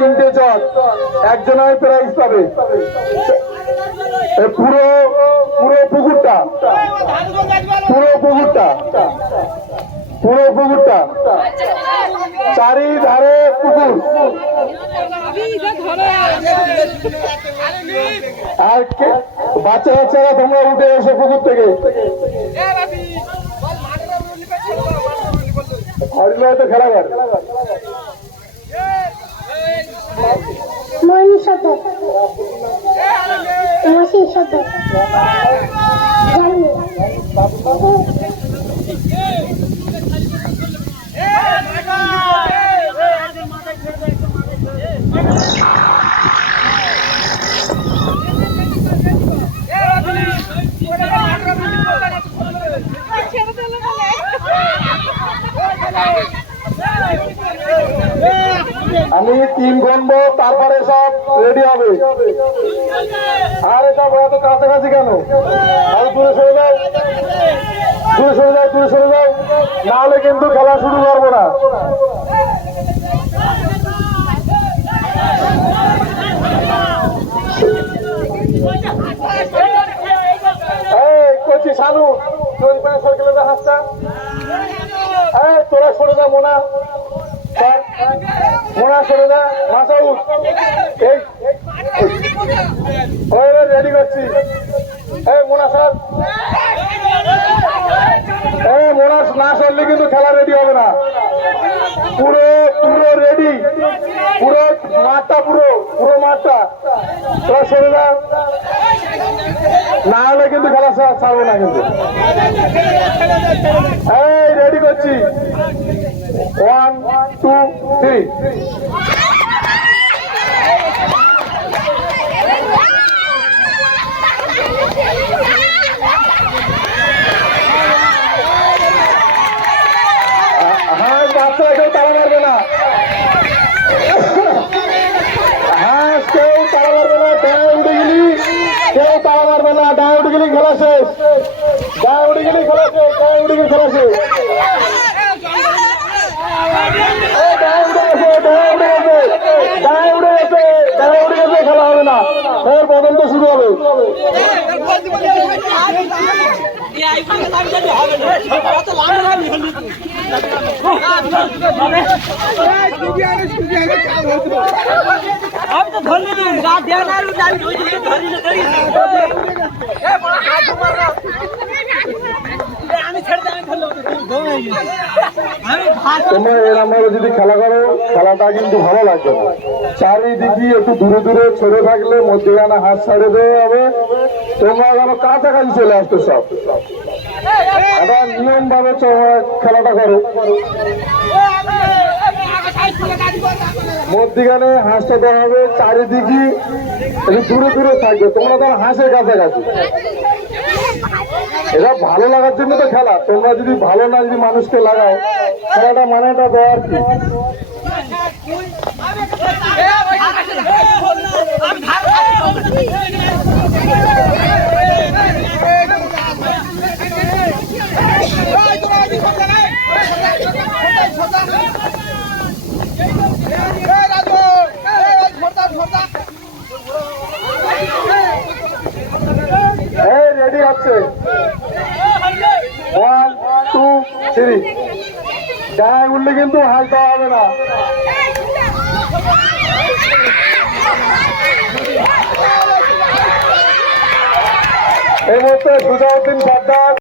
3টে জজ, একজনের প্রাইজ পাবে। পুরো পুরো পুকুরটা পুরো পুকুরটা পুরো পুকুরটা চারিধারে পুকুর। আর বাচ্চা বাচ্চারা তোমরা উঠে এসো পুকুর থেকে। হরিলয়তে খেলাঘর আমি 3 গণবো, তারপরে সব রেডি হবে। আর এসব এত কাছাকাছি কেন? আর দূরে সরে যাও, দূরে সরে যাও, দূরে সরে যাও, নাহলে কিন্তু খেলা শুরু করবো না। করছি সানু, সরকারের হাতটা তোরা সরে যা। মোনা মোনা সরে যা। মাসাউদ রেডি করছি। মোনা স্যার, মোনা না সরলে কিন্তু খেলা রেডি হবে না। পুরো পুরো রেডি, পুরো মাঠটা, পুরো পুরো মাঠটা। তোরা সরে যা, না হলে কিন্তু খেলা ছাড়বো না। কিন্তু রেডি করছি। 1 2 3। হ্যাঁ, বাচ্চারা কেউ তাড়া মারবে না। হ্যাঁ, কেউ তাড়া মারবে না। ডায় উঠে গেলি কেউ তাড়া মারবে না। ডায় উঠে গেলি খেলা শেষ। ডায় উঠে গেলি খেলা শেষ। ডায় উঠে গেলি খেলা শেষ। খেলা হবে না। এর পর্যন্ত শুরু হবে। তোমরা এরকম ভাবে যদি খেলা করো, খেলাটা কিন্তু ভালো লাগবে না। চারিদিকে একটু দূরে দূরে ছেড়ে থাকলে মধ্যখানে হাত ছাড়ে দেওয়া হবে। তোমরা যেন কাছাকাছি চলে আসতো সব। এটা নিয়ম ভাবে খেলাটা করো। মধ্যখানে হাঁসটা দেওয়া হবে, চারিদিকে একটু দূরে দূরে থাকবে। তোমরা যেন হাঁসের কাছাকাছি। এটা ভালো লাগার জন্য তো খেলা। তোমরা যদি ভালো না যদি মানুষকে লাগাও, খেলাটা মানেটা দেওয়ার কি? রেডি হচ্ছে। 1 2 3। ডায় উঠলে কিন্তু হাল দেওয়া হবে না। এই মুহূর্তে সুজাউদ্দিন সর্দার